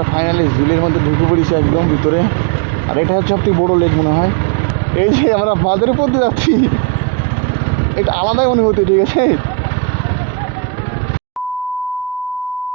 আমরা ফাইনালি ঝিলের মধ্যে ঢুকে পড়েছি একদম ভিতরে। আর এটা হচ্ছে সবথেকে বড়ো লেক মনে হয়। এই যে আমরা বাঁধের উপর দিয়ে যাচ্ছি, এটা আলাদাই অনুভূতি। ঠিক আছে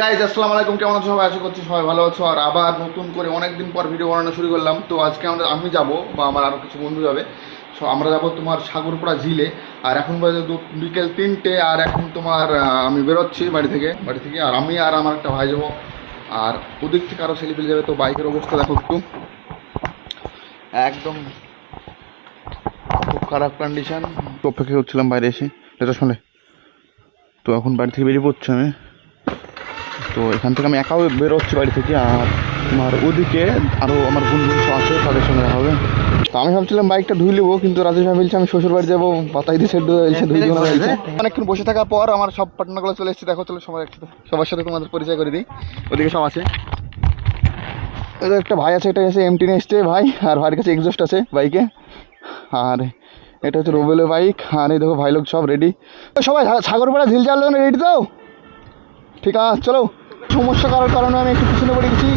গাইস, আসসালামু আলাইকুম। কেমন আছো সবাই? আশা করছি সবাই ভালো আছো। আর আবার নতুন করে অনেকদিন পর ভিডিও বানানো শুরু করলাম। তো আজকে আমি যাব বা আমার আরও কিছু বন্ধু যাবে। সো আমরা যাব তোমার সাগরপাড়া ঝিলে। আর এখন বাজে বিকেল 3টে। আর এখন তোমার আমি বেরোচ্ছি বাড়ি থেকে। আর আমি আর আমার একটা ভাই যাবো। আর ওদিক থেকে আরও ছেলে পেলে যাবে। তো বাইকের অবস্থা দেখো একটু, একদম খুব খারাপ কন্ডিশন। তো অপেক্ষা করছিলাম বাইরে এসে, এটা শুনে। তো এখন বাড়ি থেকে বেরিয়ে পড়ছি আমি। তো এখান থেকে আমি একাও বেরোচ্ছি বাড়ি থেকে। আর তোমার ওদিকে আরও আমার বন্ধু সব আছে, তাদের সঙ্গে দেখা হবে। তো আমি ভাবছিলাম বাইকটা ধুই নেবো, কিন্তু রাজেশ ভাই বলছে আমি শ্বশুর বাড়ি যাবো, পাতাই দিয়ে সেদ্ধ হয়েছে, ধুই দেবো না বলছে। অনেকক্ষণ বসে থাকার পর আমার সব পার্টনারগুলো চলে এসেছে। দেখো, চলো সবার সাথে তোমাদের পরিচয় করে দিই। ওদিকে সব আছে। ওদের একটা ভাই আছে, এটা এসে এমটি নিয়ে এসছে ভাই। আর ভাইয়ের কাছে এক্সস্ট আছে বাইকে। আর এটা হচ্ছে রোবেলের বাইক। আর এই দেখো ভাই লোক সব রেডি। সবাই সাগরপাড়া ঝিল যাওয়ার জন্য রেডি তো? ঠিক আছে, চলো। সমস্যা করার কারণে আমি একটু পিছনে পড়ে গেছি।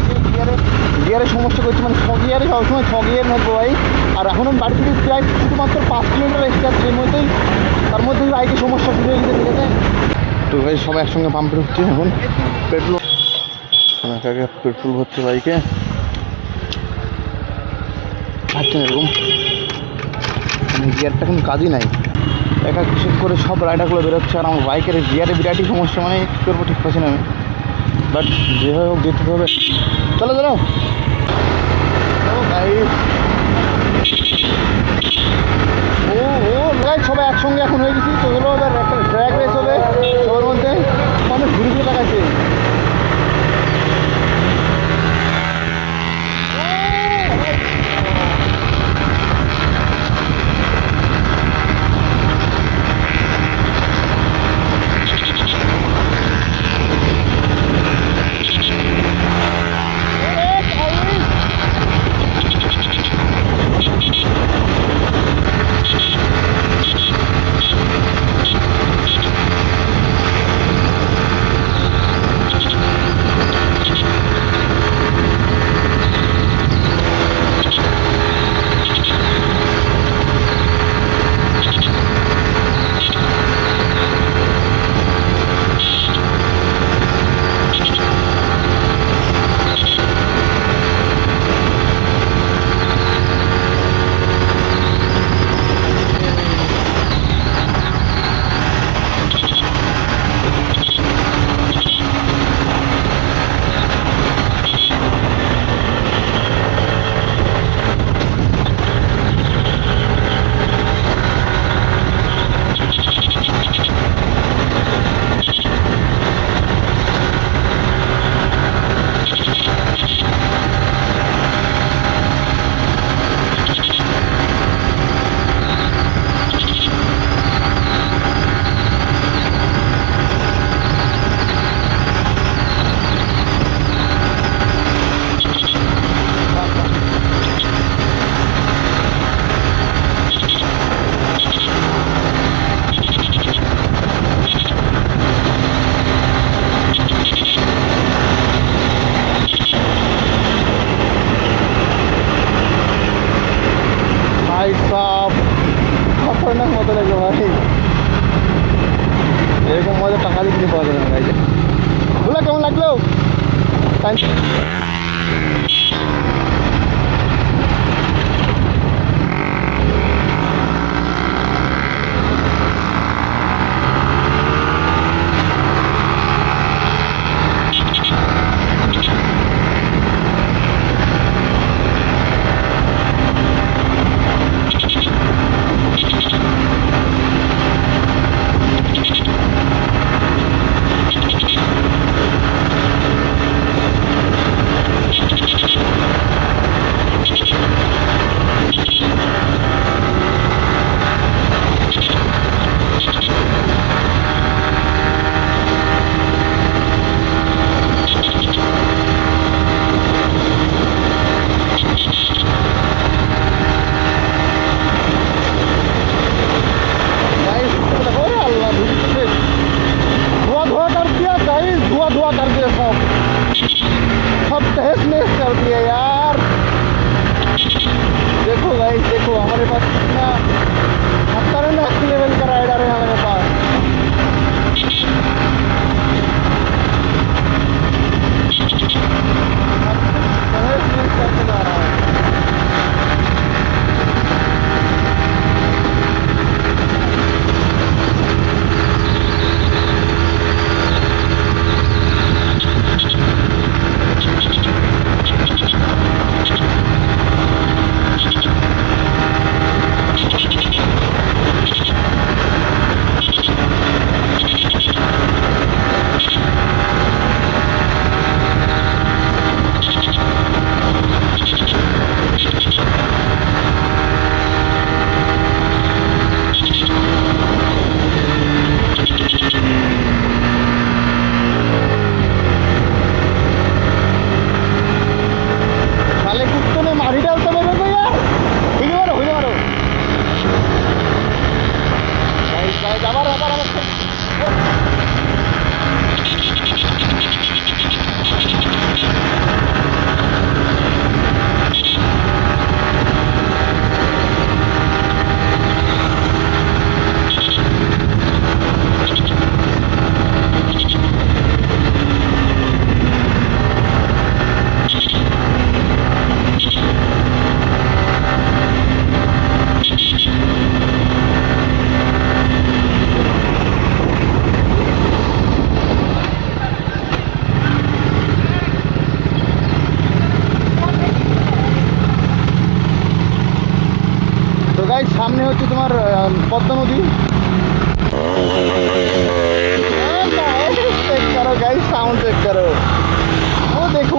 গিয়ারের সমস্যা করছি, মানে 6 গিয়ারে সবসময় 6 গিয়ার থাকবো ভাই। আর এখন আমি বাড়ি থেকে প্রায় শুধুমাত্র 5 কিলোমিটার এসে যাচ্ছি, এর মধ্যেই তার মধ্যেই বাইকের সমস্যা শুরু হয়ে গেছে। ঠিক আছে, তো ভাই সবাই একসঙ্গে পাম্পে ঢুকছি এখন। পেট্রোল পেট্রোল ভরছে বাইকে। আচ্ছা, এরকম গিয়ারটা কোনো কাজই নাই। একা কিছু করে সব রাইডারগুলো বেরোচ্ছে। আর আমার বাইকের গিয়ারে বিরাটই সমস্যা, মানে কী করবো ঠিক পাচ্ছি না আমি। বাট যেভাবে হোক যেতে হবে। চলো চলো গাইস। ও ও গাইস, সবাই একসঙ্গে এখন হয়ে গেছি। তো হলো এবার একটা ড্র্যাগ রেস হবে সবার মধ্যে। অনেক ঘুরে ঘুরে দেখাচ্ছে। ভাই সব খতরনাক মতো লাগলো ভাই। এরকম মজা টাকা দিয়ে কিনে পাওয়া যাবে না ভাই। বলে কেমন লাগলো? पास कितना खतरनाक लेवल का राइडर है हमारे पास। करके जा रहा है। सामने হচ্ছে তোমার পদ্মা নদী। चेक करो गाइस, साउंड चेक करो। वो देखो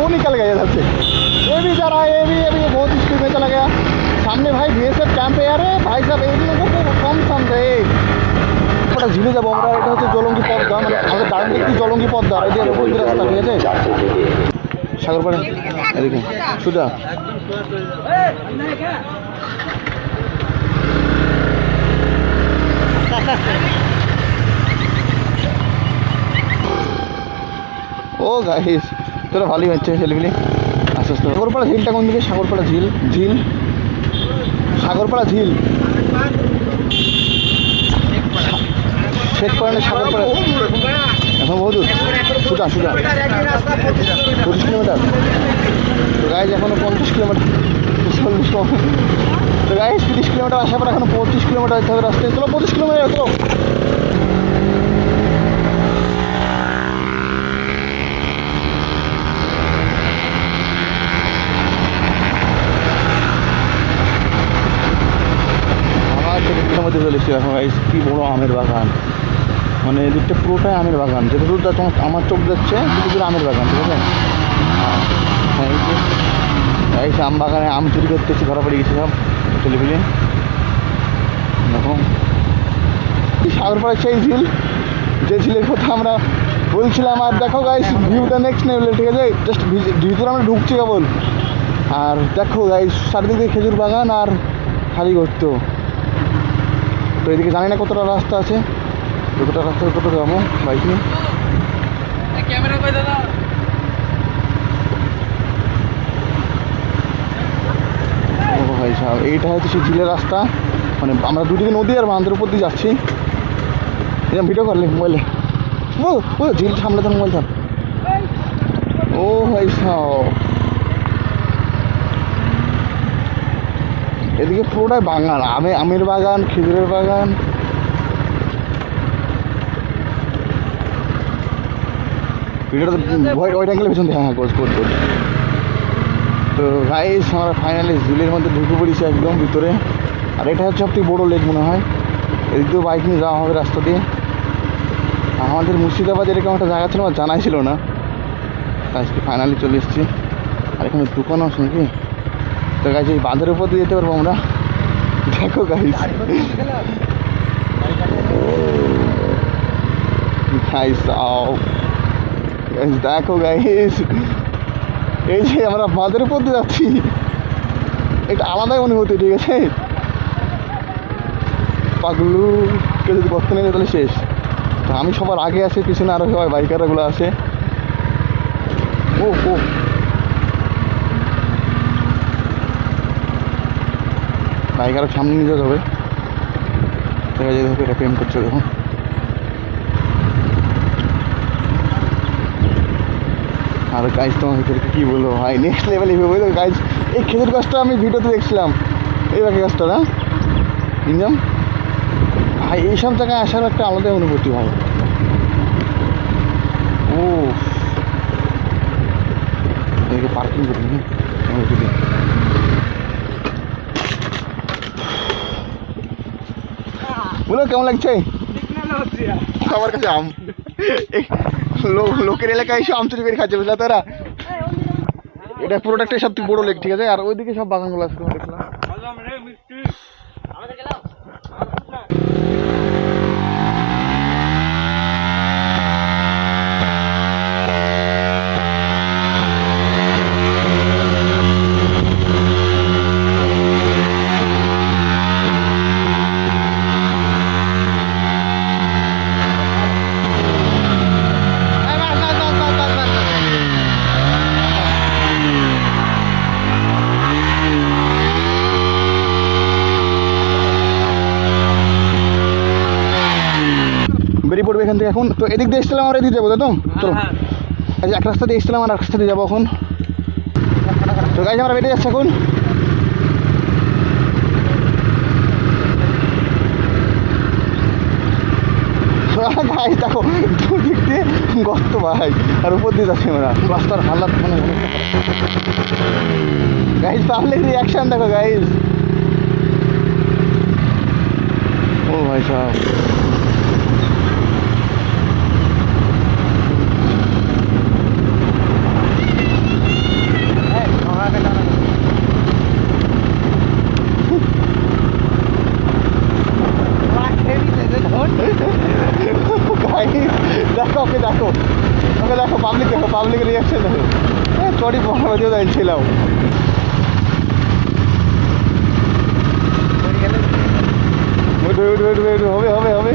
वो निकल गया इधर से। ये भी जा रहा है, ये भी बहुत स्पीड में चला गया। सामने भाई बीएसएफ कैंप है यार। भाई साहब এই লোগों को कम समझे। ওটা ঝিলে যাবো আমরা। এটা হচ্ছে জলঙ্গি পদ্মা, মানে আমাদের ডান দিকে জলঙ্গি পদ্মা, আর এদিকে রবীন্দ্র রাস্তা, ঠিক আছে? সাগরপাড়া এদিকে সুজা। ও গাইস, তোরা ভালোই হচ্ছে ছেলেগুলি। আস্তে আস্তে। সাগরপাড়া ঝিলটা কোন দিকে? সাগরপাড়া ঝিল, সাগরপাড়া ঝিল, শেখপাড়া সাগরপাড়া এখন বহু দূর। সুজা 25 কিলোমিটার। তো গাইস এখনো 50 কিলোমিটার, 40 তো গাইস 30 কিলোমিটার আসার পর এখনো 25 কিলোমিটার যেতে হবে রাস্তায়। চলো 25 কিলোমিটার চলো। মধ্যে চলে এসেছি এখন গাইস। কি বড় আমের বাগান, মানে এদিকটা পুরোটাই আমের বাগান। যেটা দূর আমার চোখ যাচ্ছে সেটা দূর আমের বাগান, ঠিক আছে? এই আম বাগানে আম চুরি করতেছি, ধরা পড়ে গেছি সব ছেলেপিলে। দেখো সাগরপাড়ার সেই ঝিল, যে ঝিলের কথা আমরা বলছিলাম। আর দেখো গাইস ভিউটা নেক্সট লেভেলে, ঠিক আছে? জাস্ট ভিতরে আমরা ঢুকছি কেবল। আর দেখো গাইস চারিদিকে খেজুর বাগান আর খালি করত। তো এদিকে জানি না কতটা রাস্তা আছে, কতটা রাস্তা কতটা যাবো বাইক নিয়ে। ও ভাই সাহেব, এইটা হচ্ছে সেই ঝিলের রাস্তা। মানে আমরা দুদিকে নদী আর বাঁধের উপর দিয়ে যাচ্ছি। এরকম ভিডিও করলে মোবাইলে ও ঝিল সামলে তো মোবাইল থাক। ও ভাই সাহেব, এদিকে পুরোটাই বাগান, আমের বাগান, খেজুরের বাগান। ভিডিওটা ওইটা গেলে পেছন দিয়ে, হ্যাঁ কোচ। তো গাইস আমরা ফাইনালি ঝিলের মধ্যে ঢুকে পড়েছি একদম ভিতরে। আর এটা হচ্ছে সবথেকে বড়ো লেক মনে হয়। এদিক দিয়েও বাইক নিয়ে যাওয়া হবে রাস্তা দিয়ে। আমাদের মুর্শিদাবাদ এরকম একটা জায়গা ছিল আমার জানাই ছিল না, আজকে ফাইনালি চলে এসেছি। আর এখানে দোকানও আছে নাকি? তো গাইস এই বাঁধের উপর দিয়ে যেতে পারবো আমরা। দেখো গাইস, দেখো গাইস, এই যে আমরা বাঁধের উপর দিয়ে যাচ্ছি, এটা আলাদাই অনুভূতি, ঠিক আছে? পাগলু কেউ যদি করতে নেবে তাহলে শেষ। তো আমি সবার আগে আছি, পিছনে আরো সবাই বাইকারগুলো আছে। ও বাইক আরও সামনে নিয়ে যেতে হবে, দেখা যেতে হবে। এটা প্রেম করছে দেখুন। আর গাইজ তোমার ভিতরে কী বলবো ভাই, নেক্সট লেভেল এভাবে বুঝলো গাইজ। এই খেজুর গাছটা আমি ভিডিওতে দেখছিলাম, এই বাকি গাছটা না ইনজাম ভাই, এইসব জায়গায় আসার একটা আলাদা অনুভূতি ভাই। ও এদিকে পার্কিং করি না যদি বলো কেমন লাগছে আমার কাছে আম। লোকের এলাকায় এসে আম চুরি করে খাচ্ছে বুঝলা তারা। এটা পুরোটাই সব থেকে বড় লেক, ঠিক আছে। আর ওইদিকে সব বাগানগুলো আছে তোমার দেখলাম। বেরিয়ে পড়বে এখান থেকে এখন। তো এদিক দিয়ে এসেছিলাম, আমরা এদিকে যাবো তাই তো। চলো এক রাস্তা দিয়ে এসেছিলাম আর এক রাস্তা দিয়ে যাবো এখন। তো গাইজ আমরা বেরিয়ে যাচ্ছি এখন। গাইজ দেখো দুদিক দিয়ে গর্ত ভাই, আর উপর দিয়ে যাচ্ছি আমরা। রাস্তার হালাত মানে গাইজ, পাবলিক রিয়াকশন দেখো গাইজ। ও ভাই সাহেব দেখো, ওকে দেখো, ওকে দেখো, পাবলিক দেখো, পাবলিকের রিয়াকশন দেখো। চটি পড়া যাচ্ছিলাম। হবে হবে হবে।